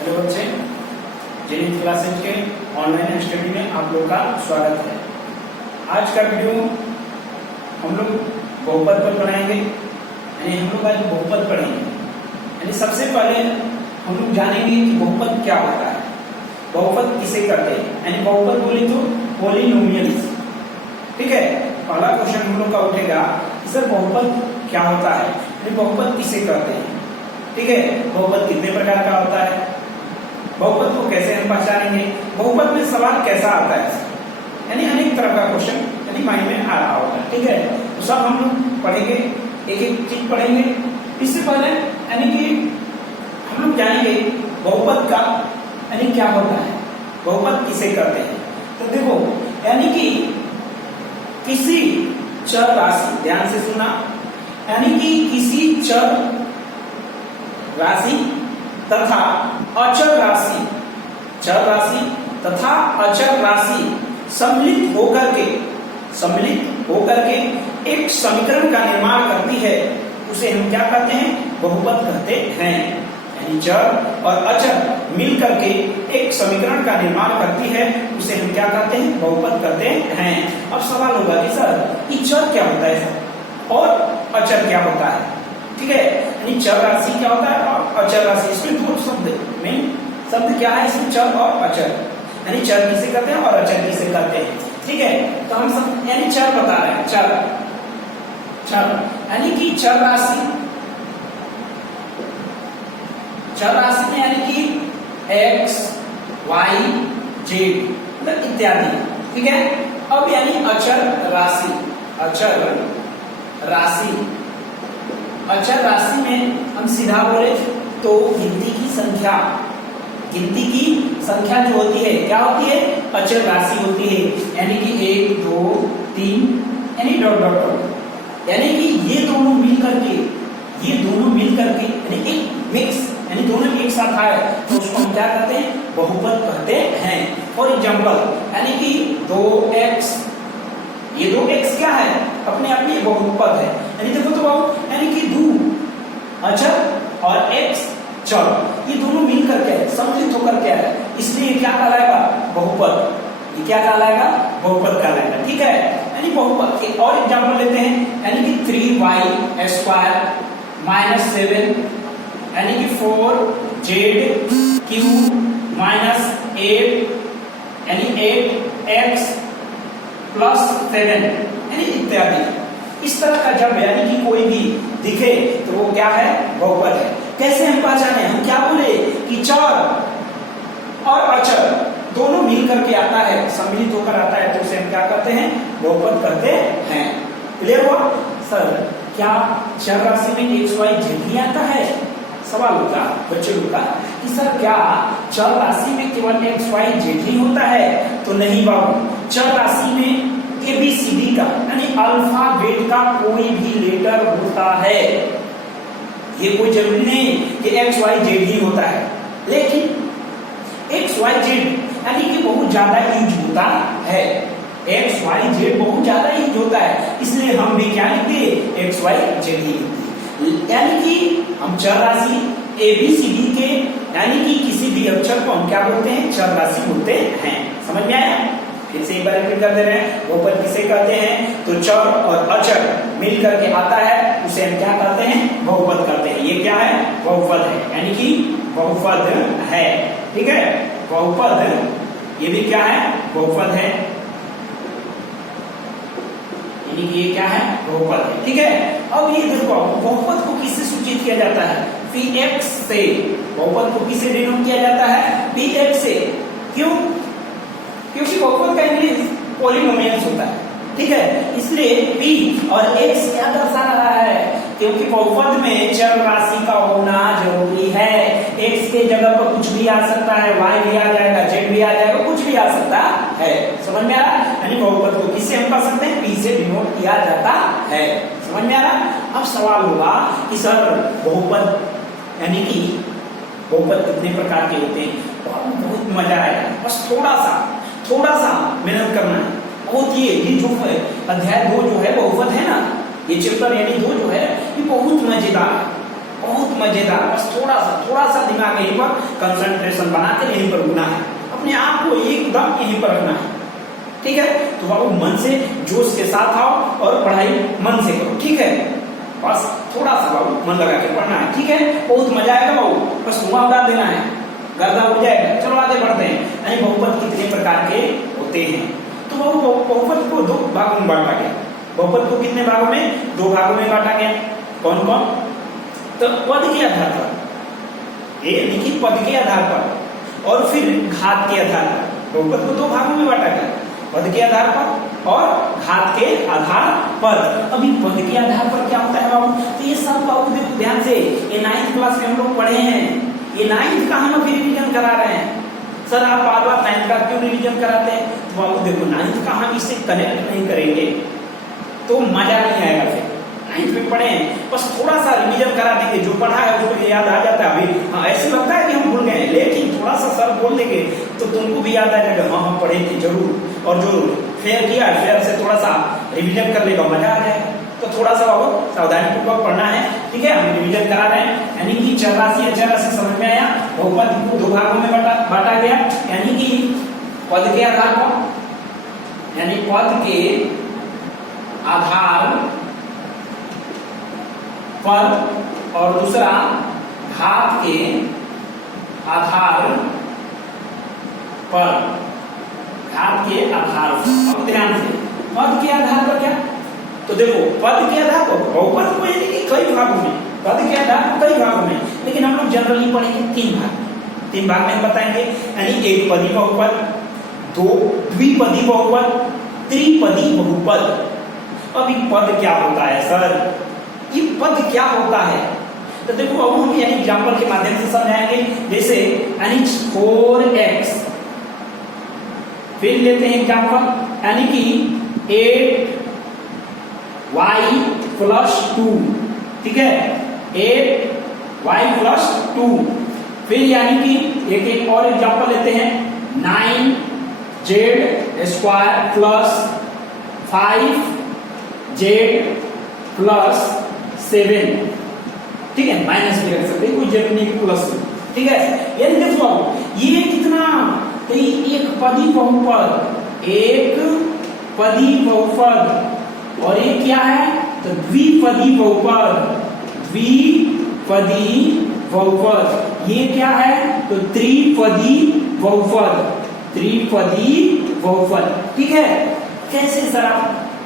Hello बच्चे, zenith classes के online study में आप लोग का स्वागत है। आज का वीडियो हम लोग बहुपद पर पढ़ाएंगे, यानी हम लोग आज बहुपद पढ़ेंगे। यानी सबसे पहले हम लोग जानेंगे कि बहुपद क्या होता है, बहुपद किसे कहते हैं। यानी बहुपद बोले तो पॉलिनोमियल्स, ठीक है। पहला क्वेश्चन हम लोग का उठेगा कि सर बहुपद क्या होता है, यानी बहुपद किसे कहते हैं, ठीक है। बहुपद कितने प्रकार का होता है, बहुपद को कैसे हम पहचानेंगे, बहुपद में सवाल कैसा आता है, यानी अनेक तरह का क्वेश्चन यानी माइंड में आ रहा होगा, ठीक है। तो सब हम लोग पढ़ेंगे, एक एक चीज पढ़ेंगे। इससे पहले यानी कि हम लोग जानेंगे बहुपद का यानी क्या होता है, बहुपद किसे कहते हैं। तो देखो, यानी कि किसी चर राशि, ध्यान से सुनना, यानी कि किसी चर राशि तथा अचर राशि, चर राशि तथा अचर राशि सम्मिलित होकर के एक समीकरण का निर्माण करती है, उसे हम क्या कहते हैं, बहुपद कहते हैं। यानी चर और अचर मिलकर के एक समीकरण का निर्माण करती है, उसे हम क्या कहते हैं, बहुपद कहते हैं। अब सवाल होगा कि सर ये चर क्या होता है और अचर क्या होता है, ठीक है। यानी चर राशि क्या होता है और अचर राशि, इसमें दो शब्द, मेन शब्द क्या है इसमें, चर और अचर। यानी चर किसे कहते हैं और अचर किसे कहते हैं, ठीक है। तो हम सब यानी चर बता रहे हैं, चर यानी कि चर राशि में यानी कि x, y, z इत्यादि, ठीक है। अब यानी अचर राशि में हम सीधा बोले तो गिनती की संख्या जो होती है क्या होती है, अचर राशि होती है। यानी कि 1, 2, 3 यानी डॉट डॉट डॉट, यानी कि ये दोनों मिल करके यानी एक मिक्स, यानी दोनों एक साथ आए तो उसको हम क्या कहते हैं, बहुपद कहते हैं। फॉर एग्जांपल यानी कि 2x, ये 2x क्या है, अपने आप में बहुपद है। यानी देखो तो यानी कि 2 अचर और x चर, ये दोनों मिल करके सम्मिलित होकर के है, इसलिए क्या कहलाएगा, बहुपद। ये क्या कहलाएगा, बहुपद कहलाएगा, ठीक है। यानी बहुपद एक और एग्जांपल लेते हैं, यानी कि 3y स्क्वायर माइनस 7 यानी कि 4z क्यूब माइनस 8 यानी 8x प्लस 7 यानी इत्यादि। इस तरह का जब यानी कि कोई भी दिखे तो वो क्या है, बहुपद है। कैसे हम पहचाने, हम क्या बोले कि चर और अचर दोनों मिल करके आता है, सम्मिलित होकर आता है, तो उसे हम क्या कहते हैं, बहुपद कहते हैं। क्लियर हुआ सर। क्या चर राशि में x, y, z भी आता है, सवाल होगा बच्चे लोग का कि सर क्या चर राशि में केवल x, y, z ही होता है। तो नहीं बाबू, चर राशि में ABCD का यानी अल्फाबेट का कोई भी लेटर होता है। ये कोई जरूरी नहीं कि x, y, z ही होता है, लेकिन x, y, z यानी कि बहुत ज्यादा यूज होता है, x, y, z बहुत ज्यादा यूज होता है, इसलिए हम भी क्या लिखते हैं, x, y, z ही लिखते। यानी कि हम चर राशि ABCD के यानी कि किसी भी अक्षर को हम क्या बोलते हैं, चर राशि बोलते हैं। समझ में आया, फिर से एक बार रिपीट कर दे रहे हैं, बहुपद किसे कहते हैं, तो चर और अचर मिल करके आता है, उसे हम क्या कहते हैं, बहुपद कहते हैं। ये क्या है, बहुपद है, यानी कि बहुपद है, ठीक है। बहुपद ये भी क्या है, बहुपद है, यानी कि ये क्या है, बहुपद है, ठीक है। अब ये देखो, बहुपद को किससे सूचित किया जाता है, px से। बहुपद को किससे डिनोट किया जाता है, px से। क्यों, क्योंकि बहुपद का इंग्लिश पॉलिनोमियल्स होता है, ठीक है। इसलिए p और x क्या दर्शा रहा है, क्योंकि बहुपद में चर राशि का होना जरूरी है। x के जगह पर कुछ भी आ सकता है, y भी आ जाएगा, z भी आ जाएगा, कुछ भी आ सकता है। समझ में आ रहा, यानी बहुपद को किससे हम कर सकते हैं, p से डिनोट किया जाता है। समझ में आ रहा। अब सवाल होगा कि सर बहुपद यानी कि बहुपद कितने प्रकार के होते हैं। बहुत मजा आएगा, बस थोड़ा सा मेहनत करना है। बहुत ये जो है अध्याय 2 जो है बहुपद है ना, ये चैप्टर यानी 2 जो है ये बहुत मजेदार मजेदार, बस थोड़ा सा दिमाग यहीं पर कंसंट्रेशन बना के यहीं पर रुकना है, अपने आप को एकदम यहीं पर रखना है, ठीक है। तो बाबू मन से जोश के साथ आओ और पढ़ाई मन से करो, ठीक है। बस थोड़ा सा बाबू मन लगा के पढ़ना है, ठीक है। बहुत मजा आएगा बाबू, बस धुआं उड़ा देना है, गर्दा उड़ जाएगा। चलो आगे बढ़ते हैं। यानी बहुपद कितने प्रकार के होते हैं? तो बाबू बहुपद को दो भागों में बांटा गया। बहुपद को कितने भागों में? दो भागों में बांटा गया। कौन कौन? तो पद के आधार पर, ये लिखित पद के आधार पर और फिर घात के आधार पर। बहुपद को दो भागों में बांटा गया, पद के आधार पर और घात के आधार पर। अभी पद के आधार पर क्या होता है बाबू? तो ये सब बाबू देखो ध्यान से, ये 9th क्लास में हम लोग पढ़े हैं, ये 9th का हम अभी रिवीजन करा रहे हैं। सर आप बार बार 9th का क्यों रिवीजन कराते हैं? तो बाबू देखो 9th का हम इससे कनेक्ट नहीं करेंगे तो मजा नहीं आएगा। फिर 9th में पढ़े हैं, बस थोड़ा सा रिवीजन करा देंगे, जो पढ़ा है उसको याद आ जाता है। अभी हाँ ऐसे लगता है कि हम भूल गए, लेकिन थोड़ा सा सर बोल देंगे तो तुमको भी याद आ जाएगा, हाँ हम पढ़े थे जरूर। और जो फेयर किया, फेयर से थोड़ा सा रिवीजन कर लेगा, मजा आ जाएगा। तो थोड़ा सा बाबू सावधानी पूर्वक पढ़ना है, ठीक है। हम रिवीजन करा रहे हैं। यानी कि चौरासी या चौरासी समझ में आया? बहुपद को दो भागों में बांटा गया, यानी कि पद के आधार पर, यानी पद के आधार पर और दूसरा घात के आधार पर, घात के आधार पर। अब ध्यान से, पद के आधार पर क्या? तो देखो पद के आधार पर बहुपद को यानी कि कई भागों में, पद के आधार पर कई भागों में, लेकिन हम लोग जनरली पढ़ेंगे तीन भाग में हम बताएंगे। यानी एक पदी बहुपद, दो द्विपदी बहुपद, त्रिपदी बहुपद। अब ये पद क्या होता है सर? ये पद क्या होता है? तो देखो अब हम यानी एग्जाम्पल के माध्यम से समझाएंगे। जैसे यानी 4x, फिर लेते हैं एग्जाम्पल, यानी कि 8y प्लस 2, ठीक है, 8y प्लस 2। फिर यानी कि एक और एग्जाम्पल लेते हैं, 9z square plus 5z plus 7, ठीक है। माइनस भी रख सकते हैं, कोई जरूरी नहीं प्लस, ठीक है। यानी देखो ये कितना, तो एक पदी बहुपद, एक पदी बहुपद, और ये क्या है? तो द्विपदी बहुपद, द्विपदी बहुपद। ये क्या है? तो त्रिपदी बहुपद, त्रिपदी बहुपद, ठीक है। कैसे सर आप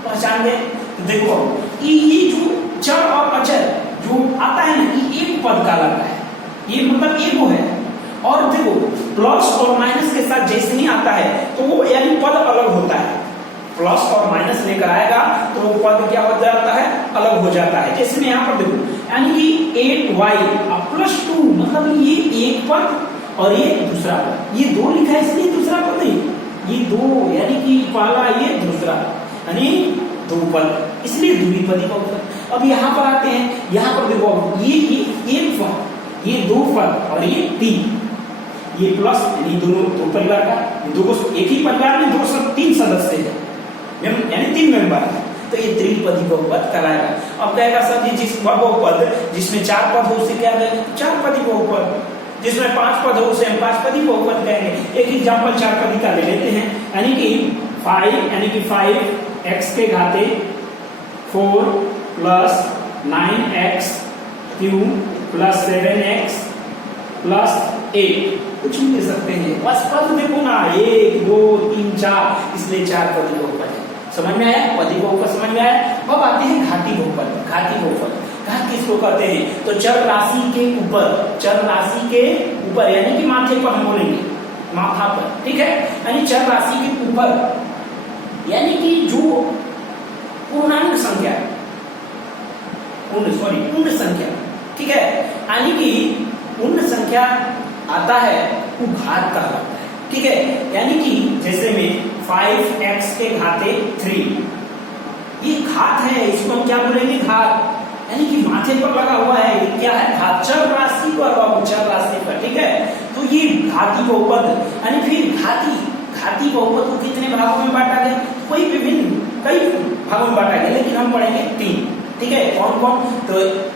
पहचान गए? देखो ये जो चर और अचर जो आता है ना, ये एक पद का लगता है, ये मतलब एक वो है। और देखो प्लस और माइनस के साथ जैसे नहीं आता है तो वो यानी पद अलग होता है। प्लस और माइनस लेकर आएगा तो वो पद क्या हो जाता है? अलग हो जाता है। जैसे मैं यहाँ पर देखो, यानी कि 8y प्लस 2, मतलब ये एक पद और ये दूसरा पद, ये दो लिखा है इसलिए दूसरा पद नहीं, ये दो, यानी कि पहला ये दूसरा, यानी दो पद, इसलिए द्विपदी बहुपद। अब यहाँ पर आते हैं, यहाँ पर देखो ये एक पद, ये दो पद और ये तीन, ये प्लस यानी दोनों दो परिवार का, दो एक ही परिवार में दो सब तीन सदस्य हैं, यानी 3 मेंबर है, तो ये त्रिपदी बहुपद कहलाएगा। अब कहेगा सर जी जिस बहुपद जिसमें 4 पद हो उसे क्या कहेंगे? 4 पदी बहुपद। जिसमें 5 पद हो उसे हम 5 पदी बहुपद कहेंगे। एक एग्जाम्पल 4 पदी का ले लेते हैं, यानी कि 5x के घाते 4 plus 9x cube plus 7x plus 8, कुछ भी ले सकते हैं। बस पद देखो ना, 1 2 3 4, इसलिए 4 पदी बहुपद है। समझ में आया? पदी बहुपद समझ में आया? अब आते हैं घाती बहुपद। घाती बहुपद घात किसको कहते हैं? तो चर राशि के ऊपर, चर राशि के ऊपर यानी कि माथे पर हम बोलेंगे, माथा पर, ठीक है। यानी चर राशि के ऊपर, यानी कि जो पूर्णांक संख्या, पूर्ण संख्या, ठीक है, यानी कि पूर्ण संख्या आता है वो घात कहलाता है, ठीक है। यानी कि जैसे में 5x के घाते 3, ये घात है, इसको हम क्या बोलेंगे? घात, यानी कि माथे पर लगा हुआ है, ये क्या है? घात, चर राशि पर, चर राशि पर, ठीक है। तो ये घाती बहुपद, यानी फिर घाती बहुपद को कितने भागों में बांटा गया? कोई विभिन्न कई भागों में बांटा गया, लेकिन हम पढ़ेंगे 3, ठीक है। कौन कौन? तो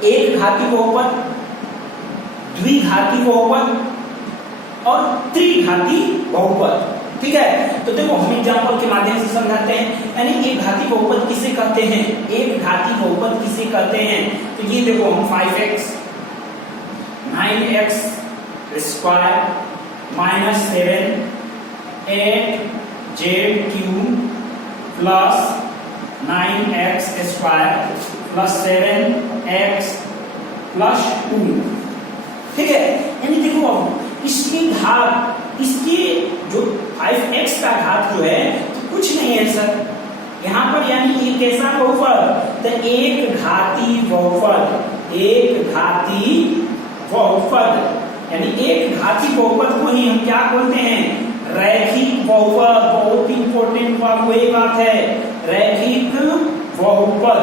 एक घाती बहुपद, द्विघाती बहुपद और त्रिघाती बहुपद। ठीक है, तो देखो हम एग्जांपल के माध्यम से समझाते हैं। यानी एक घाती बहुपद किसे कहते हैं, एक घाती बहुपद किसे कहते हैं, तो ये देखो हम 5x 9x square minus 7 8z³ plus 9x square plus 7x plus 2। ठीक है, यानी देखो अब इसकी घात, इसकी जो 5x का घात जो है तो कुछ नहीं है सर यहाँ पर, यानी ये कैसा बहुपद, तो एक घाती बहुपद, एक घाती बहुपद, यानी एक घाती बहुपद को ही हम क्या बोलते हैं, रैखिक बहुपद। बहुत इंपॉर्टेंट वही बात है, रैखिक बहुपद।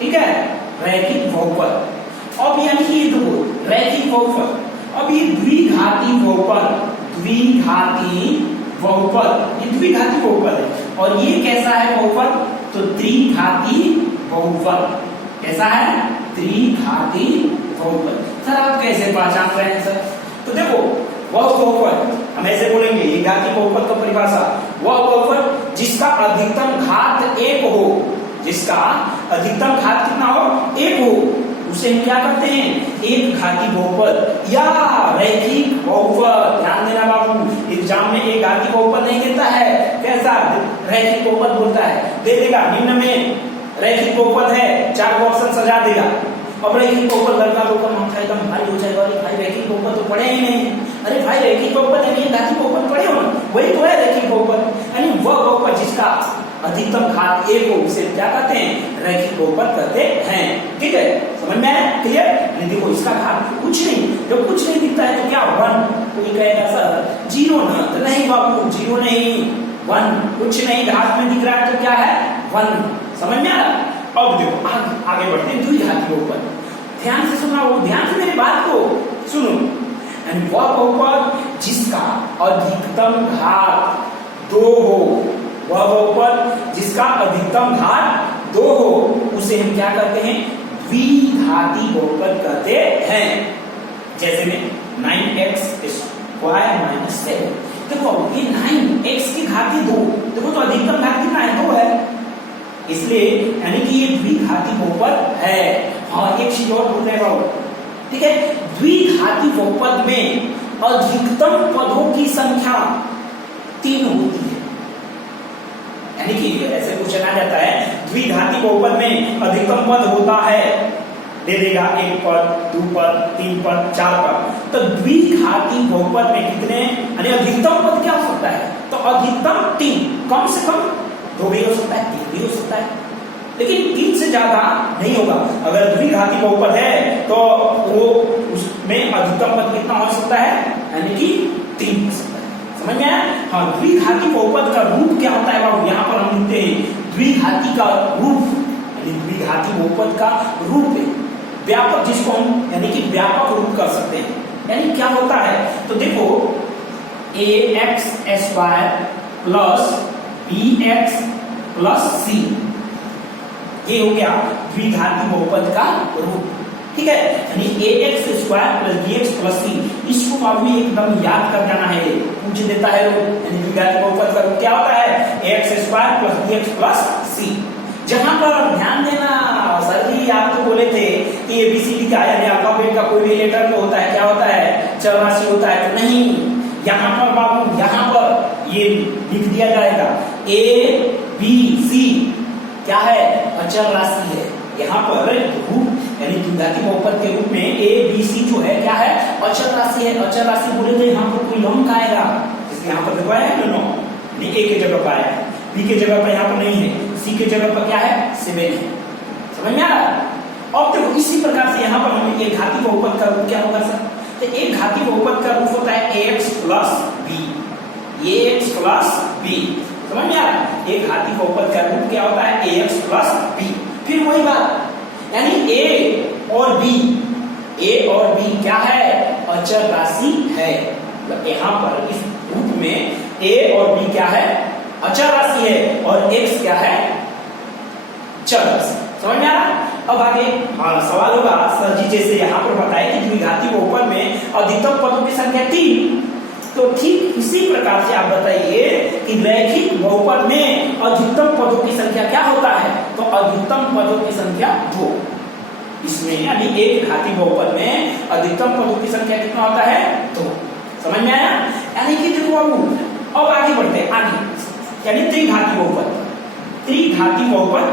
ठीक है, रैखिक बहुपद। अब यानी ये देखो रैखिक बहुपद, अब ये द्विघाती बहुपद, द्विघाती बहुपद, ये द्विघाती बहुपद है। और ये कैसा है बहुपद, तो त्रिघाती बहुपद। कैसा है, त्रिघाती बहुपद। सर आप कैसे पहचान रहे हैं सर, तो देखो वह बहुपद, हम ऐसे बोलेंगे ये घाती बहुपद का परिभाषा, वह बहुपद जिसका अधिकतम घात 1 हो, जिसका अधिकतम घात कितना हो, 1 हो, उसे हम क्या करते हैं, एक घाती बहुपद या रैखिक बहुपद। ध्यान देना बाबू, एग्जाम में एक घाती बहुपद नहीं देता है, कैसा रैखिक बहुपद बोलता है, दे देगा निम्न में रैखिक बहुपद है, 4 ऑप्शन सजा देगा। अब रैखिक बहुपद लड़का लोग एकदम भारी हो जाएगा, अरे भाई रैखिक बहुपद तो पढ़े ही नहीं, अरे भाई रैखिक बहुपद यानी घाती बहुपद पढ़े हो, वही तो है रैखिक बहुपद, यानी वह बहुपद जिसका अधिकतम घात 1 हो, उसे क्या कहते हैं, रैखिक बहुपद कहते हैं। ठीक है, समझ में आया, क्लियर। देखो इसका घात कुछ नहीं, जब कुछ नहीं दिखता है तो क्या 1, कोई कहेगा सर 0 ना, तो नहीं बाबू 0 नहीं, 1, कुछ नहीं घात में दिख रहा है तो क्या है, 1। समझ में आ रहा। अब देखो आगे बढ़ते हैं द्विघाती बहुपद। ध्यान से सुना, वो ध्यान से मेरी बात को सुनो। एंड वह बहुपद जिसका अधिकतम घात 2 हो, वह बहुपद जिसका अधिकतम घात 2 हो, उसे हम क्या कहते हैं, द्विघाती बहुपद कहते हैं। जैसे में 9x स्क्वायर माइनस 7, देखो ये 9x की घात 2, देखो तो अधिकतम घात कितना है, 2 है, इसलिए यानी कि ये द्विघाती बहुपद है। हाँ एक चीज और बोल रहे हो, ठीक है, द्विघाती बहुपद में अधिकतम पदों की संख्या 3 होती है। यानी कि ऐसे पूछा जाता है द्विघाती बहुपद में अधिकतम पद होता है, दे देगा 1 पद, 2 पद, 3 पद, 4 पद। तो द्विघाती बहुपद में कितने, यानी अधिकतम पद क्या हो सकता है, तो अधिकतम 3, कम से कम 2 भी हो सकता है, 3 भी हो सकता है, लेकिन 3 से ज्यादा नहीं होगा। अगर द्विघाती बहुपद है तो वो उसमें अधिकतम पद कितना हो सकता है, यानी कि 3 हो सकता है। समझ में आया। हाँ, द्विघाती बहुपद का रूप क्या होता है बाबू, यहाँ पर हम लिखते हैं द्विघाती का रूप, यानी द्विघाती बहुपद का रूप है व्यापक, जिसको हम यानी कि व्यापक रूप कर सकते हैं। यानी क्या होता है, तो देखो ax square plus bx plus c, ये हो गया द्विघाती बहुपद का रूप। ठीक है, यानी ax square plus bx plus c, इसको बाबू एकदम याद कर जाना है, पूछ देता है लोग। यानी द्विघाती बहुपद का रूप क्या होता है, ax square plus bx plus c। जहां पर ध्यान देना, सर जी आप तो बोले थे कि एबीसीडी का यानी अल्फाबेट का कोई भी लेटर तो होता है, क्या होता है, चौरासी होता है, तो नहीं, यहाँ पर बाबू यहाँ पर ये लिख दिया जाएगा ए बी सी, क्या है, अचर राशि है। यहाँ पर रूप यानी द्विघाती बहुपद के रूप में ए बी सी जो है क्या है, अचर राशि है। अचर राशि बोले तो यहाँ पर कोई अंक आएगा, इसलिए यहाँ पर देखो है नो, ए के जगह पर आया है, बी के जगह पर यहाँ पर नहीं है, सी के जगह पर क्या है, 7 है। समझ में आ रहा है। अब देखो इसी प्रकार से यहाँ पर हमें एक घाती बहुपद का रूप क्या होगा सर, तो एक घाती बहुपद का रूप होता है ax plus b, ax plus b। समझ में आ रहा है। एक घाती बहुपद का रूप क्या होता है, ax प्लस b। फिर वही बात, यानी a और b क्या है, अचर राशि है। मतलब यहाँ पर इस रूप में a और b क्या है, अचर राशि है, और x क्या है, चर राशि। समझ में आ रहा। अब आगे सवाल होगा, सर जी जैसे यहाँ पर बताए कि द्विघाती बहुपद में तो ठीक इसी प्रकार से आप बताइए कि रैखिक बहुपद में अधिकतम पदों की संख्या क्या होता है? तो अधिकतम पदों की संख्या 2। इसमें यानी एक घाती बहुपद में अधिकतम पदों की संख्या कितना होता है? 2। समझ में आया? यानी कि देखो अब आगे बढ़ते हैं आगे, यानी त्रिघाती बहुपद। त्रिघाती बहुपद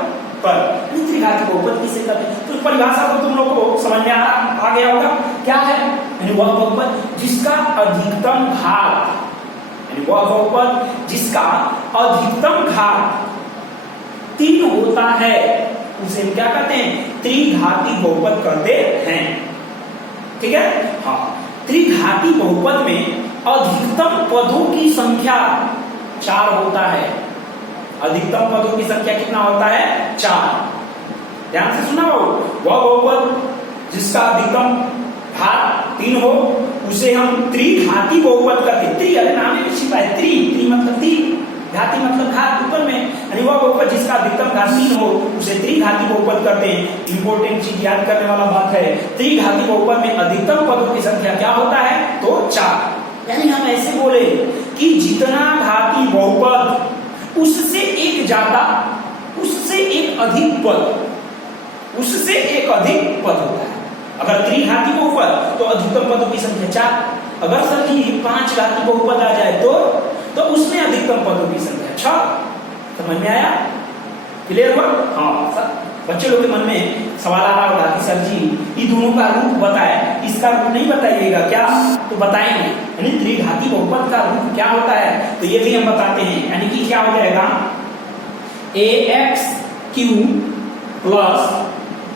पर त्रिघाती बहुपद किसे कहते हैं? तो परिभाषा को तुम लोग को समझ में आ गया होगा। क्या है? यानी वह बहुपद जिसका अधिकतम घात, यानी वह बहुपद जिसका अधिकतम घात 3 होता है उसे क्या कहते हैं? त्रिघाती बहुपद कहते हैं। ठीक है? हाँ, त्रिघाती बहुपद में अधिकतम पदों की संख्या 4 होता है। अधिकतम पदों की संख्या कितना होता है? 4। ध्यान से सुना हो, वह बहुपद जिसका अधिकतम घात 3 हो उसे हम त्रिघाती बहुपद कहते हैं। त्रि अरे नाम में छिपा है, त्रि मतलब 3, घाती मतलब घात ऊपर में, यानी वह बहुपद जिसका अधिकतम घात 3 हो उसे त्रिघाती बहुपद कहते हैं। इंपॉर्टेंट चीज याद करने वाला बात है, त्रिघाती बहुपद में अधिकतम पदों की संख्या क्या होता है? तो 4। यानी हम ऐसे बोले कि जितना घाती बहुपद उससे एक ज्यादा, उससे एक अधिक पद, उससे एक अधिक पद होता है। अगर त्रिघाती बहुपद तो अधिकतम पदों की संख्या 4। अगर सर जी 5 घाती बहुपद आ जाए तो उसमें अधिकतम पदों की संख्या 6। समझ में आया? क्लियर हुआ? हाँ सर, बच्चे लोग के मन में सवाल आ रहा होगा कि सर जी ये दोनों का रूप बताए, इसका रूप नहीं बताइएगा क्या? तो बताएंगे, यानी त्रिघाती बहुपद का रूप क्या होता है तो ये भी हम बताते हैं। यानी कि क्या हो जाएगा? ax³ plus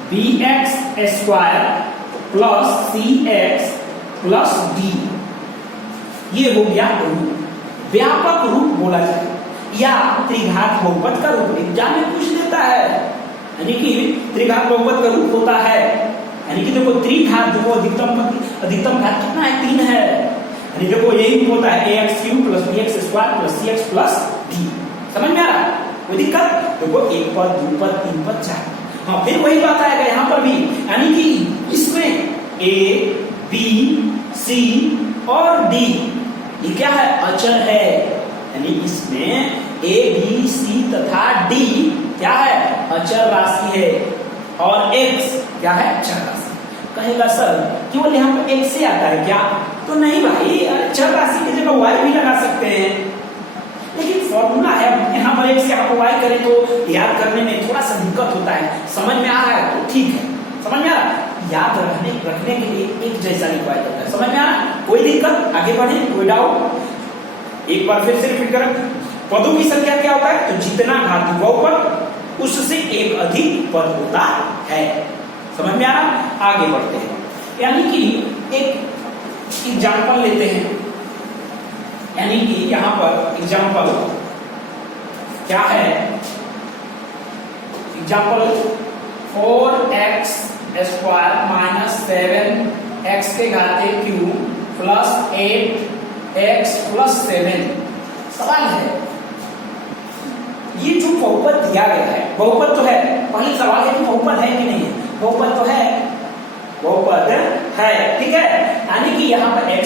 bx² plus cx plus d, ये हो गया रूप। व्यापक रूप बोला जाए या त्रिघात बहुपद का रूप एग्जाम में पूछ लेता है। यानी कि त्रिघात बहुपद का रूप होता है, यानी कि देखो त्रिघात देखो अधिकतम घात कितना है? 3 है। यानी देखो यही रूप होता है ax³ plus bx² plus cx plus d। समझ में आ रहा? कोई दिक्कत? देखो 1 पद 2 पद 3 पद 4। हाँ, फिर वही बात आएगा यहाँ पर भी, यानी कि इसमें a b c और d ये क्या है? अचर है। यानी इसमें a b c तथा d क्या है? अचर राशि है। और x क्या है? चर राशि। कहेगा सर केवल यहाँ पर x से आता है क्या? तो नहीं भाई, चर राशि की जगह y भी लगा सकते हैं, लेकिन फॉर्मूला है यहाँ पर x से आप y करें तो याद करने में थोड़ा सा दिक्कत होता है। समझ में आ रहा है तो ठीक है, समझ में आ रहा है? याद रखने के लिए एक जैसा रिक्वायर होता है। समझ में आ रहा? कोई दिक्कत? आगे बढ़े, कोई डाउट? एक बार फिर से रिपीट करें, पदों की संख्या क्या होता है? तो जितना घाती बहुपद उससे एक अधिक पद होता है। समझ में आ रहा? आगे बढ़ते हैं, यानी कि एक एग्जाम्पल लेते हैं। यानी कि यहां पर एग्जाम्पल क्या है? Example 4x² minus 7x³ plus 8x plus 7। सवाल है ये जो बहुपद दिया गया है, बहुपद तो है, पहले सवाल है कि बहुपद है कि नहीं है? बहुपद तो है, बहुपद है, ठीक है। यानी कि यहाँ पर x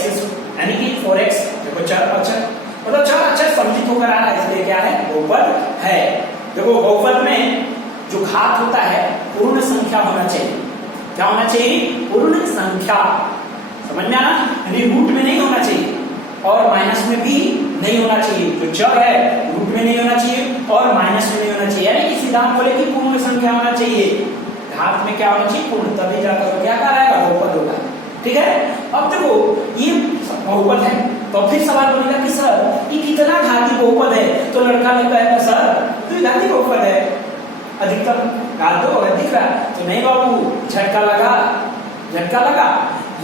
यानी कि 4x देखो 4 अक्षर मतलब 4 अक्षर सम्मिलित होकर आ रहा है, इसलिए क्या है? बहुपद है। देखो बहुपद में जो घात होता है पूर्ण संख्या होना चाहिए। क्या होना चाहिए? पूर्ण संख्या। समझ में आना? यानी रूट में नहीं होना चाहिए और माइनस में भी नहीं होना चाहिए। जो चर है रूट में नहीं होना चाहिए और माइनस में नहीं होना चाहिए। यानी कि सिद्धांत बोले कि पूर्ण संख्या होना चाहिए, घात में क्या होना चाहिए? पूर्ण, तभी जाकर क्या कराएगा? बहुपद होगा। ठीक है। अब देखो ये बहुपद है तो फिर सवाल बनेगा कि सर ये कितना घाती बहुपद है? तो लड़का लगता है सर तो ये घाती बहुपद है, अधिकतम घात दो दिख रहा। तो नहीं बाबू, झटका लगा,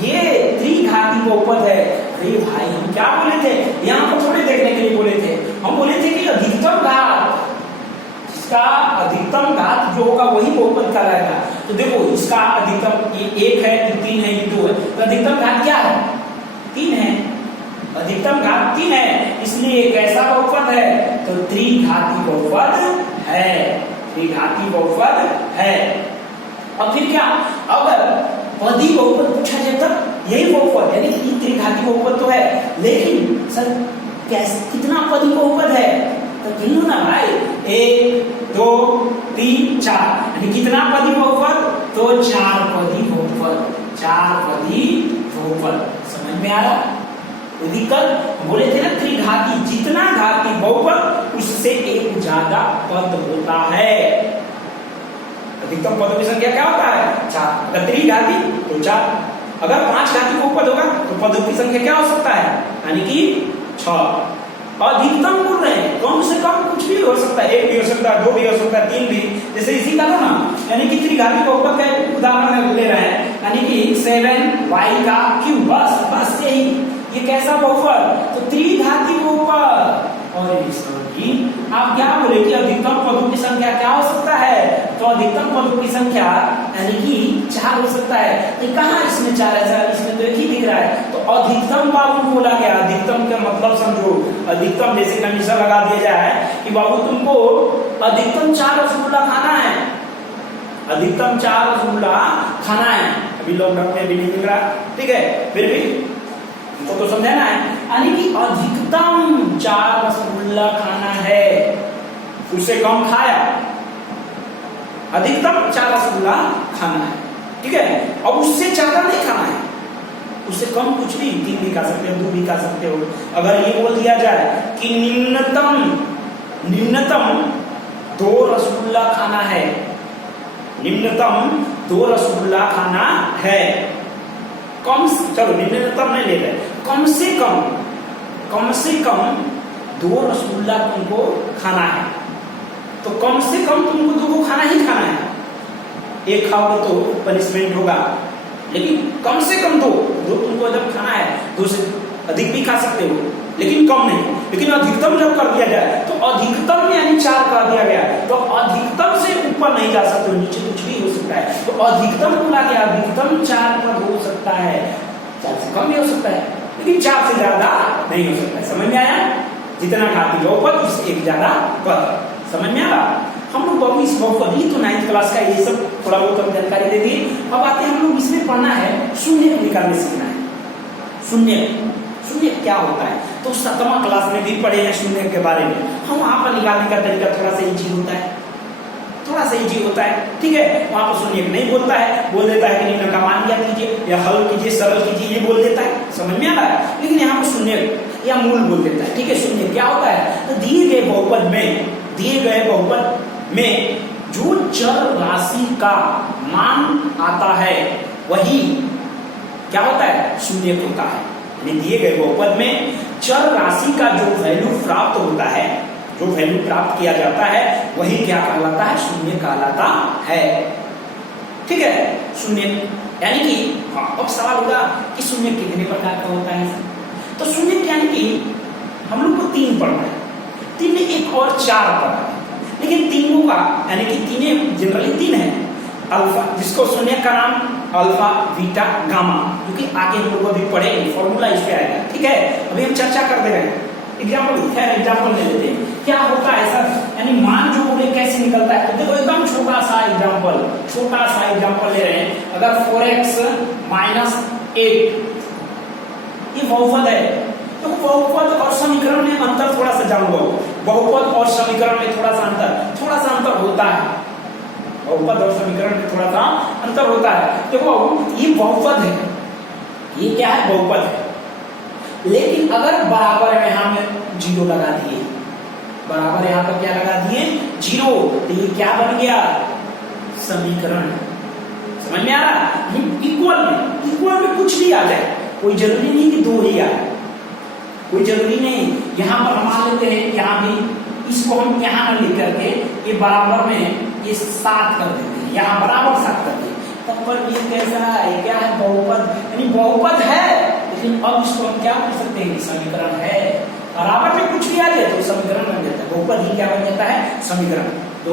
ये त्रिघाती बहुपद है। अरे भाई हम क्या बोले थे? यहाँ पर थोड़े देखने के लिए बोले थे, हम बोले थे कि अधिकतम घात, इसका अधिकतम घात जो होगा वही बहुपद कहलाएगा। तो देखो इसका अधिकतम ये 1 है, ये 3 है, ये 2 है, तो अधिकतम घात क्या है? 3 है। अधिकतम घात 3 है, इसलिए एक ऐसा बहुपद है तो त्रिघाती बहुपद है, त्रिघाती बहुपद है। अब फिर क्या? अगर पदी बहुपद पूछा जाए तब यही बहुपद, यानी कि त्रिघाती बहुपद तो है, लेकिन सर कैसे कितना पदी बहुपद है? तो गिन लो ना भाई, 1 2 3 4, यानी कितना पदी बहुपद? तो 4 पदी बहुपद, 4 पदी बहुपद। समझ में आ रहा? तो दिक्कत बोले थे ना त्रिघाती, जितना घाती बहुपद उससे एक ज्यादा पद होता है। अधिकतम पदों की संख्या क्या होता है? 4। अगर त्रिघाती तो 4, अगर 5 घाती बहुपद होगा तो पदों की संख्या क्या हो सकता है? यानी कि 6। अधिकतम बोल रहे हैं, कम से कम कुछ भी हो सकता है, 1 भी हो सकता है, 2 भी हो सकता है, 3 भी। जैसे इसी का ना, यानी कि त्रिघाती बहुपद का उदाहरण ले रहे हैं, यानी कि 7y का क्यूब, बस यही। ये कैसा बहुपद? तो त्रिघाती बहुपद। और आप क्या बोले कि अधिकतम पदों की संख्या क्या हो सकता है? तो अधिकतम पदों की संख्या यानी कि 4 हो सकता है। तो कहाँ इसमें 4 है सर? इसमें तो एक ही दिख रहा है। तो अधिकतम बाबू बोला गया, अधिकतम का मतलब समझो, अधिकतम जैसे कंडीशन लगा दिया जाए कि बाबू तुमको अधिकतम 4 रसगुल्ला खाना है, अधिकतम 4 रसगुल्ला खाना है। अभी लॉकडाउन में अभी नहीं मिल रहा, ठीक है, फिर भी तो समझाना है, यानी कि अधिकतम 4 रसगुल्ला खाना है, उससे कम खाया, अधिकतम 4 रसगुल्ला खाना है, ठीक है। अब उससे ज्यादा नहीं खाना है, उससे कम कुछ भी, 3 भी खा सकते हो, 2 भी खा सकते हो। अगर ये बोल दिया जाए कि निम्नतम 2 रसगुल्ला खाना है, निम्नतम 2 रसगुल्ला खाना है, कम, चलो निम्नतम नहीं ले रहे, कम से कम 2 रसगुल्ला तुमको खाना है। तो कम से कम तुमको 2 को खाना ही खाना है, 1 खाओगे तो पनिशमेंट होगा, लेकिन कम से कम 2 तुमको जब खाना है, 2 से अधिक भी खा सकते हो, लेकिन कम नहीं। लेकिन अधिकतम जब कर दिया जाए तो अधिकतम में यानी 4 कर दिया गया, तो अधिकतम से ऊपर नहीं जा सकते, नीचे कुछ भी हो सकता है। तो अधिकतम बोला गया, अधिकतम 4 पद हो सकता है, 4 से कम भी हो सकता है, लेकिन 4 से ज्यादा नहीं हो सकता है। समझ में आया? जितना घाती बहुपद उससे एक ज्यादा पद। समझ में आ रहा? हम लोग बाबू इस बहुपद, ये तो 9th क्लास का ये सब थोड़ा बहुत हम जानकारी दे दी। अब आते हैं हम लोग इसमें पढ़ना है, शून्य निकालने सीखना है। शून्य क्या होता है? तो 7वां क्लास में भी पढ़े हैं शून्य के बारे में। हम वहां पर निकालने का तरीका थोड़ा सा इजी होता है, थोड़ा सा इजी होता है, ठीक है। वहां पर शून्य नहीं बोलता है, बोल देता है कि निम्न का मान ज्ञात कीजिए या हल कीजिए, सरल कीजिए, ये बोल देता है। समझ में आ रहा है? लेकिन यहाँ पर शून्य या मूल बोल देता है, ठीक है। शून्य क्या होता है? तो दिए गए बहुपद में जो चर राशि का मान आता है वही क्या होता है? शून्य होता है। दिए गए बहुपद में चर राशि का जो वैल्यू प्राप्त होता है, जो वैल्यू प्राप्त किया जाता है, वही क्या कहलाता है? शून्य कहलाता है, ठीक है। शून्य यानी कि अब सवाल होगा कि शून्य कितने प्रकार का होता है? तो शून्य यानी कि हम लोग को 3 पढ़ना है, 3 में 1 और 4 पढ़ा है, लेकिन तीनों का यानी कि तीन जनरली 3 है। अल्फा, जिसको शून्य का नाम अल्फा, बीटा, गामा, जो कि आगे हम लोग अभी पढ़ेंगे, फॉर्मूला इस पे आएगा, ठीक है। अभी हम चर्चा कर दे रहे हैं। एग्जाम्पल ले लेते हैं, क्या होता है सर? यानी मान जो बोले कैसे निकलता है? तो देखो एकदम छोटा सा एग्जाम्पल ले रहे हैं। अगर 4x - 8 ये बहुपद है, तो बहुपद और समीकरण में अंतर थोड़ा सा जान लो। बहुपद और समीकरण में थोड़ा सा अंतर होता है, बहुपद और समीकरण में थोड़ा सा अंतर होता है। देखो ये बहुपद है, ये क्या है? बहुपद है। लेकिन अगर बराबर में हम 0 लगा दिए, बराबर यहाँ पर क्या लगा दिए? 0, तो ये क्या बन गया? समीकरण। समझ में आ रहा? इक्वल में कुछ भी आ जाए, कोई जरूरी नहीं कि 2 ही आए, कोई जरूरी नहीं। यहाँ पर हम मान लेते हैं, यहाँ भी इसको हम यहाँ न लिख करके ये बराबर में ये 7 कर देते हैं, यहाँ बराबर 7 कर देते हैं। तब पर ये कैसा है? क्या है? बहुपद, यानी बहुपद है, लेकिन अब इसको हम क्या कर सकते हैं? समीकरण है। बराबर में कुछ भी आ जाए तो समीकरण बन जाता है, बहुपद ही क्या बन जाता है? समीकरण। तो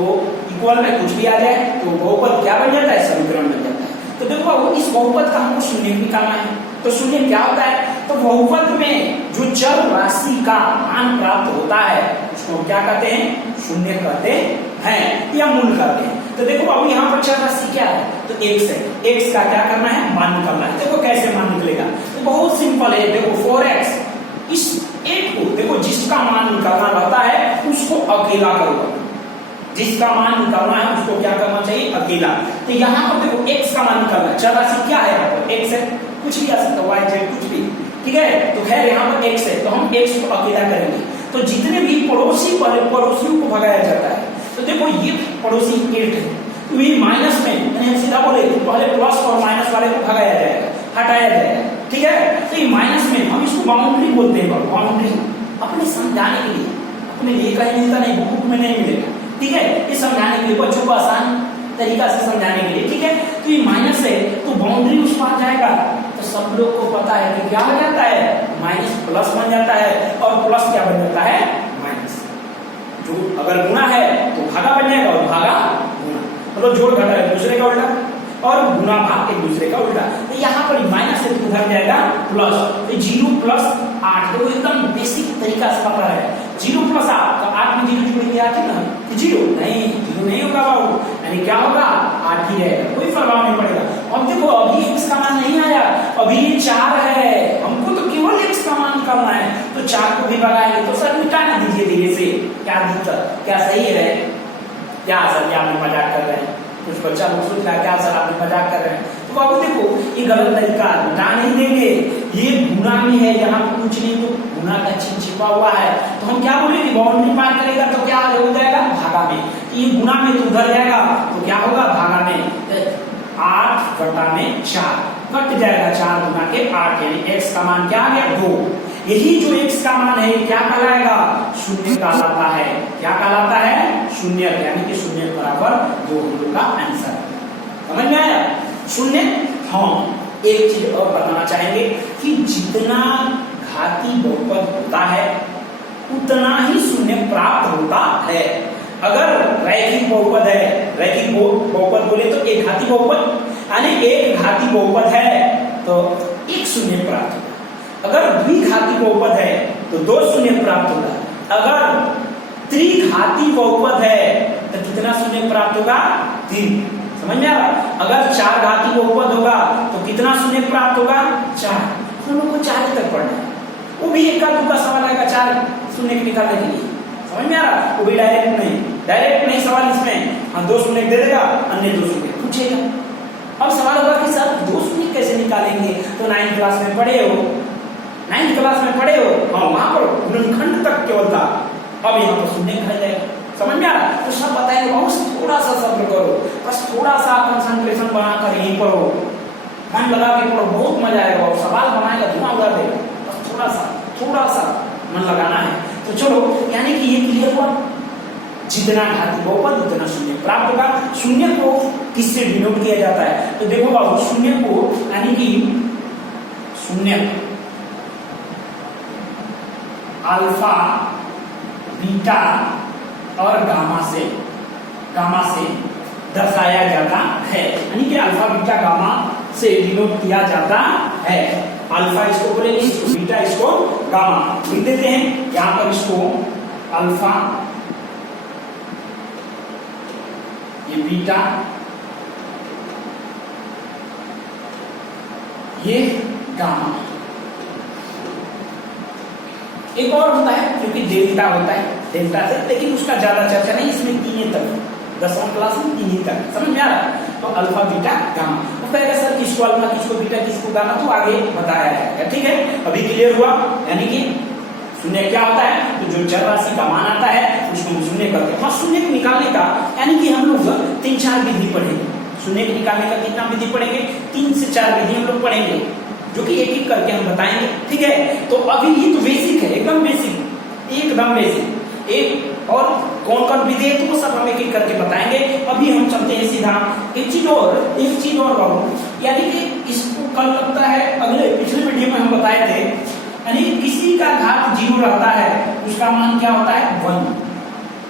इक्वल में कुछ भी आ जाए तो बहुपद क्या बन जाता है? समीकरण बन जाता है। तो देखो इस बहुपद का हमको शून्य निकालना है, तो शून्य क्या होता है? तो बहुपद में जो चर राशि का मान प्राप्त होता है उसको क्या कहते हैं? शून्य कहते हैं या मूल कहते हैं। तो देखो बाबू यहाँ पर चर राशि क्या है? तो x है, x का क्या करना है? मान निकालना है। देखो कैसे मान निकलेगा? तो बहुत सिंपल है, देखो 4x, इस 8 को देखो जिसका मान निकालना रहता है उसको अकेला करो, जिसका मान निकालना है उसको क्या करना चाहिए, अकेला। तो यहाँ पर देखो x का मान निकालना है, चर राशि क्या है, x है, कुछ भी आ सकता है, y z कुछ भी, ठीक है। तो खैर यहाँ पर x है, तो हम x को अकेला करेंगे। तो जितने भी पड़ोसी वाले पड़ोसियों को भगाया जाता है, तो देखो ये पड़ोसी 8 है, तो ये माइनस में, यानी सीधा बोले तो पहले प्लस और माइनस वाले को भगाया जाएगा, हटाया जाएगा, ठीक है। तो ये माइनस में हम इसको बाउंड्री बोलते हैं, बाउंड्री अपने समझाने के लिए, अपने लिए कहीं मिलता नहीं, बुक में नहीं मिलेगा, ठीक है। ये समझाने के लिए, बच्चों को आसान तरीका से समझाने के लिए, ठीक है। तो ये माइनस है तो बाउंड्री उस पार जाएगा, तो सब लोग को पता है कि क्या हो जाता है, माइनस प्लस बन जाता है, और प्लस क्या बन जाता है, माइनस। जो अगर गुणा है तो भागा बन जाएगा, और भागा गुणा, मतलब जोड़ घटा एक दूसरे का उल्टा, और गुणा भाग एक दूसरे का उल्टा। तो यहाँ पर माइनस है तो उधर जाएगा प्लस, तो 0 प्लस 8, तो एकदम बेसिक तरीका से पता है। 0 प्लस 8, तो 8 में 0 जोड़ दिया ना, 0 नहीं होगा बाबू, यानी क्या होगा, 8 ही रहेगा, कोई प्रभाव नहीं पड़ेगा। अब देखो अभी x का मान नहीं आया, अभी ये 4 है, हमको तो केवल x का मान निकालना है, तो 4 को भी भगाएंगे, तो सर मिटा ना दीजिए धीरे से, क्या दिक्कत, क्या सही है, क्या सर क्या आप मजाक कर रहे हैं, कुछ बच्चा लोग सोच रहा है क्या सर आप मजाक कर रहे हैं, तो बाबू देखो ये गलत तरीका, मिटा नहीं देंगे, ये गुना में है, यहाँ पर कुछ नहीं, तो गुना का चिन्ह छिपा हुआ है, तो हम क्या बोलेंगे, बाउंड्री पार करेगा तो क्या हो जाएगा, भागा में, ये गुना में तो उधर जाएगा, तो क्या होगा, भागा में, 8 बटा में 4 कट जाएगा, 4 गुना के 8, यानी x का मान क्या आ गया, 2। यही जो x का मान है क्या कहलाएगा, शून्य कहलाता है, क्या कहलाता है, शून्य, यानी कि शून्य बराबर 2 हम लोग का आंसर, समझ में आया, शून्य। हाँ, एक चीज और बताना चाहेंगे कि जितना घाती बहुपद होता है उतना ही शून्य प्राप्त होता है। अगर रैखिक बहुपद है, रैखिक बहुपद बोले तो एक घाती बहुपद, यानी एक घाती बहुपद है तो एक शून्य प्राप्त होगा। अगर द्विघाती बहुपद है तो 2 शून्य प्राप्त होगा। अगर त्रिघाती बहुपद है तो कितना शून्य प्राप्त होगा, 3, समझ में आ रहा। अगर 4 घाती बहुपद होगा तो कितना शून्य प्राप्त होगा, 4। हम लोग को 4 तक पढ़ना है, वो भी एक का दूसरा सवाल आएगा 4 शून्य निकालने के लिए, समझ में आ रहा, वो भी डायरेक्ट नहीं सवाल इसमें, हाँ 2 शून्य दे देगा, अन्य 2 शून्य पूछेगा। अब सवाल होगा कि सर 2 शून्य कैसे निकालेंगे, तो 9th क्लास में पढ़े हो, 9th क्लास में पढ़े हो, हाँ वहां पर गुणनखंड तक केवल था, अब यहाँ पर शून्य कहा जाएगा, समझ में आ रहा, तो सब बताएंगे, बस थोड़ा सा सब्र करो, बस थोड़ा सा कंसंट्रेशन बनाकर यहीं पर हो, मन लगा के पढ़ो, बहुत मजा आएगा, और सवाल बनाएगा धुआं उड़ा देगा, बस थोड़ा सा मन लगाना है। तो चलो, यानी कि ये क्लियर हुआ, जितना घाती बहुपद उतना शून्य प्राप्त होगा। शून्य को किससे डिनोट किया जाता है, तो देखो बाबू शून्य को, यानी कि शून्य अल्फा, बीटा और गामा से दर्शाया जाता है, यानी कि अल्फा, बीटा, गामा से डिनोट किया जाता है। अल्फा इसको बोलेंगे, इसको बीटा, इसको गामा, लिख देते हैं यहाँ पर, इसको अल्फा, ये बीटा, ये गामा। एक और होता है क्योंकि डेल्टा होता है, डेल्टा से, लेकिन उसका ज्यादा चर्चा नहीं, इसमें 3 तक, 10वीं क्लास में 3 तक, समझ में आ रहा है। तो अल्फा, बीटा, गामा, वो कहेगा सर किसको अल्फा, किसको बीटा, किसको गामा, तो आगे बताया है, ठीक है। अभी क्लियर हुआ, यानी कि शून्य क्या होता है, तो जो चर राशि का मान आता है उसको हम शून्य करते हैं। हाँ, शून्य को निकालने का, यानी कि हम लोग 3-4 विधि पढ़ेंगे, शून्य को निकालने का कितना विधि पढ़ेंगे, 3 से 4 विधि हम लोग पढ़ेंगे, जो कि एक एक करके हम बताएंगे, ठीक है। तो अभी ये तो बेसिक है, एकदम बेसिक, एक और कौन कौन विधि है तो वो सब हम एक एक करके बताएंगे। अभी हम चलते हैं सीधा एक चीज और बाबू, यानी कि इसको कल लगता है, पिछले वीडियो में हम बताए थे, यानी किसी का घात 0 रहता है उसका मान क्या होता है, 1।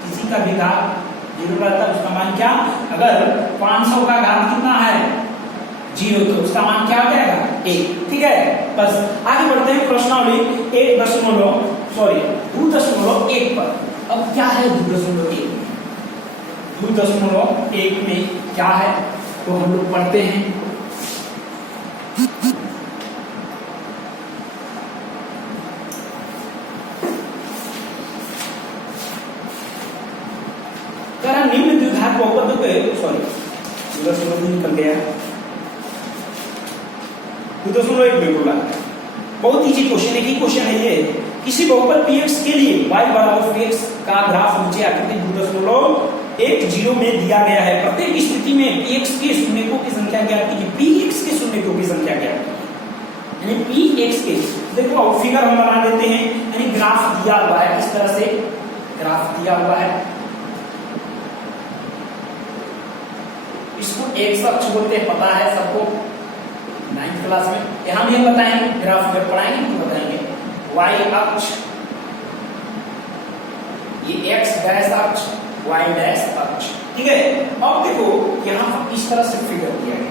किसी का भी घात 0 रहता है उसका मान क्या, अगर 500 का घात कितना है, 0, तो उसका मान क्या हो जाएगा, 1, ठीक है। बस आगे बढ़ते हैं प्रश्नावली 2.1 पर। अब क्या है 2.1 में, 2.1 में क्या है, तो हम लोग पढ़ते हैं। है बहुपद को, सॉरी 2.2 निकल गया, 2.1 बिल्कुल। बहुत इजी क्वेश्चन है, क्वेश्चन है ये, किसी बहुपद px के लिए y बराबर px का ग्राफ नीचे आकृति 2.10 में दिया गया है। प्रत्येक स्थिति में px के शून्यकों की संख्या ज्ञात कीजिए। px के शून्यकों की संख्या ज्ञात कीजिए, यानी px के, देखो अब फिगर हम बना लेते हैं, यानी ग्राफ दिया हुआ है, इस तरह से ग्राफ दिया हुआ है, इसको x अक्ष बोलते हैं, पता है सबको 9th क्लास में, यहां भी हम बताएंगे, ग्राफ में पढ़ाएंगे तो बताएंगे। y अक्ष, ये x डैश अक्ष, y डैश अक्ष, ठीक है। अब देखो यहां इस तरह से फिगर दिया गया,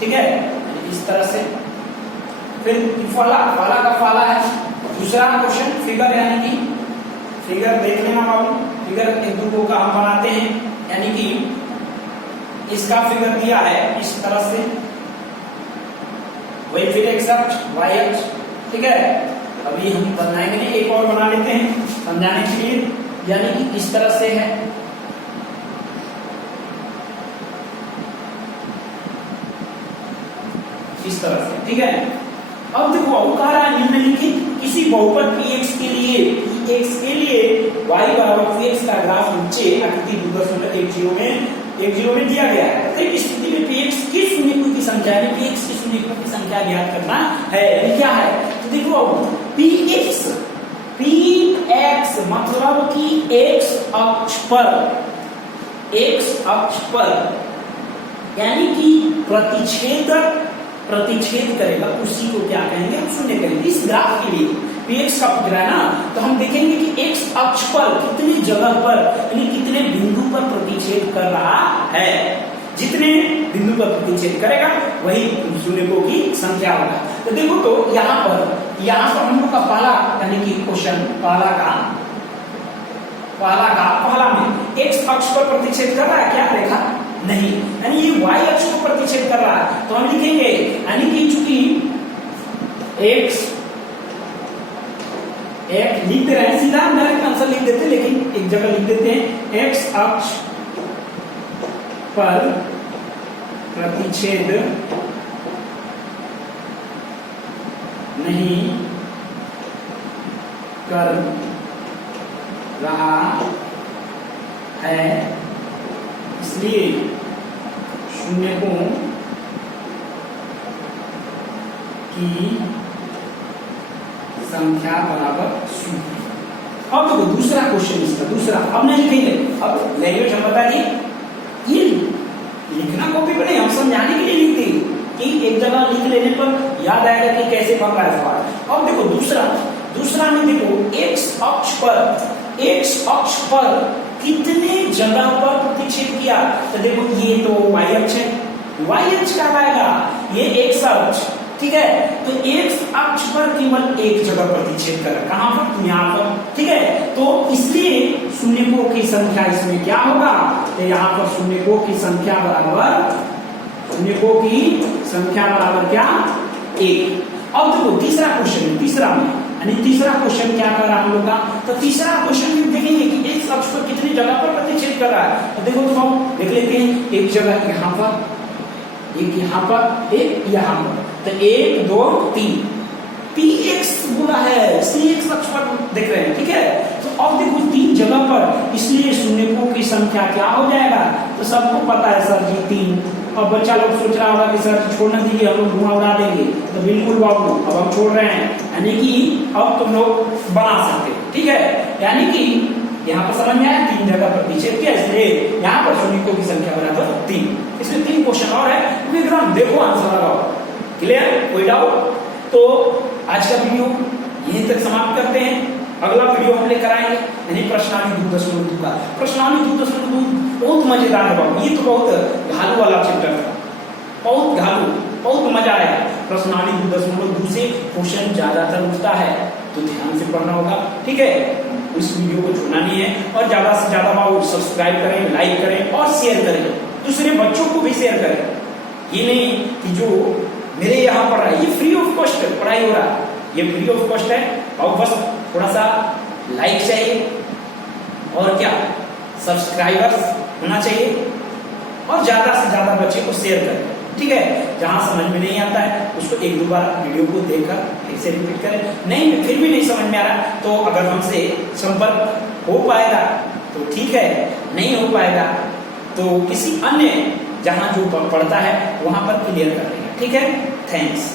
ठीक है, इस तरह से, फिर फाला, फाला का फाला है। दूसरा क्वेश्चन फिगर, यानी कि फिगर देख लेना बाबू, फिगर एक दो का हम बनाते हैं, यानी कि इसका फिगर दिया है इस तरह से, वही फिर x अक्ष, y अक्ष, ठीक है। अभी हम बनाएंगे नहीं, एक और बना लेते हैं समझाने के लिए, यानी कि इस तरह से है, इस तरह से, ठीक है। अब देखो कह रहा है निम्नलिखित किसी बहुपद px के लिए y बराबर px का ग्राफ नीचे आकृति 2.10 में दिया गया है। तो इस स्थिति में px के शून्यकों की संख्या, यानी px के शून्यकों की संख्या ज्ञात करना है, यानी क्या है, तो देखो px मतलब कि x अक्ष पर यानी कि प्रतिच्छेद करेगा, उसी को क्या कहेंगे, हम शून्य कहेंगे। इस ग्राफ के लिए px का फिगर है ना, तो हम देखेंगे कि x अक्ष पर कितनी जगह पर, यानी कितने बिंदु पर प्रतिच्छेद कर रहा है। जितने बिंदु पर प्रतिच्छेद करेगा वही शून्यकों की संख्या होगा। तो देखो, तो यहाँ पर हम लोग का पहला, यानी कि क्वेश्चन पहला में x अक्ष पर प्रतिच्छेद कर रहा है, क्या देखा नहीं, यानी ये y अक्ष को प्रतिच्छेद कर रहा है, तो हम लिखेंगे, यानी कि चूंकि x लिख दे रहे हैं, सीधा डायरेक्ट आंसर लिख देते, लेकिन एक जगह लिख देते हैं, x अक्ष पर प्रतिच्छेद नहीं कर रहा है, इसलिए शून्यकों की संख्या बराबर 0। अब देखो दूसरा क्वेश्चन, इसका दूसरा अब नहीं लिखेंगे, अब लैंग्वेज हम बता दिए, ये लिखना कॉपी पर नहीं, हम समझाने के लिए लिखते हैं कि एक जगह लिख लेने पर याद आएगा कि कैसे बन रहा है सवाल। अब देखो दूसरा में देखो x अक्ष पर कितने जगह पर प्रतिच्छेद किया, तो देखो ये तो y अक्ष है, y अक्ष क्या आएगा, ये x अक्ष, ठीक है। तो x अक्ष पर केवल एक जगह प्रतिच्छेद कर, कहां पर, यहाँ पर, ठीक है। तो इसलिए शून्यकों की संख्या इसमें क्या होगा, तो यहाँ पर शून्यकों की संख्या बराबर क्या, 1। अब देखो तीसरा क्वेश्चन, तीसरा क्वेश्चन क्या कर रहा है हम लोग का, तो तीसरा क्वेश्चन में देखेंगे कि x अक्ष पर कितनी जगह पर प्रतिच्छेद कर रहा है। तो देखो तो हम देख लेते हैं, एक जगह यहाँ पर, एक यहाँ पर, एक यहाँ पर, तो 1 2 3 px बोला है, इसलिए x अक्ष पर देख रहे हैं, ठीक है। तो अब देखो 3 जगह पर, इसलिए शून्यकों की संख्या क्या हो जाएगा, तो सबको पता है सर जी 3। अब बच्चा लोग सोच रहा होगा कि सर छोड़ना दीजिए, हम लोग धुआं उड़ा देंगे, तो बिल्कुल बाबू अब हम छोड़ रहे हैं, यानी कि अब तुम लोग बना सकते हो, ठीक है। यानी कि यहाँ पर समझ में आया, 3 जगह पर प्रतिच्छेद किया, इसलिए यहाँ पर शून्यकों की संख्या बराबर 3। इसमें 3 क्वेश्चन और है, एकदम देखो आंसर लगाओ, क्लियर, कोई डाउट। तो आज का वीडियो यहीं तक समाप्त करते हैं, अगला वीडियो हम लेकर आएंगे, यानी प्रश्नावली 2.2 का। प्रश्नावली 2.2 बहुत मजेदार है बाबू, ये तो बहुत घालू वाला चैप्टर था, बहुत घालू, बहुत मजा आया। प्रश्नावली 2.2 से क्वेश्चन ज्यादातर उठता है, तो ध्यान से पढ़ना होगा, ठीक है। इस वीडियो को छोड़ना नहीं है, और ज्यादा से ज्यादा बाबू सब्सक्राइब करें, लाइक करें और शेयर करें, दूसरे बच्चों को भी शेयर करें। ये नहीं कि जो मेरे यहाँ पढ़ रहा है, ये फ्री ऑफ कॉस्ट पढ़ाई हो रहा है, ये फ्री ऑफ कॉस्ट है, और बस थोड़ा सा लाइक चाहिए और क्या, सब्सक्राइबर्स होना चाहिए, और ज्यादा से ज्यादा बच्चे को शेयर करें। ठीक है, जहां समझ में नहीं आता है उसको एक दो बार वीडियो को देखकर फिर से रिपीट करें। नहीं, फिर भी नहीं समझ में आ रहा तो अगर हमसे संपर्क हो पाएगा तो ठीक है, नहीं हो पाएगा तो किसी अन्य जहां जो पढ़ता है वहां पर क्लियर कर देगा। ठीक है, थैंक्स।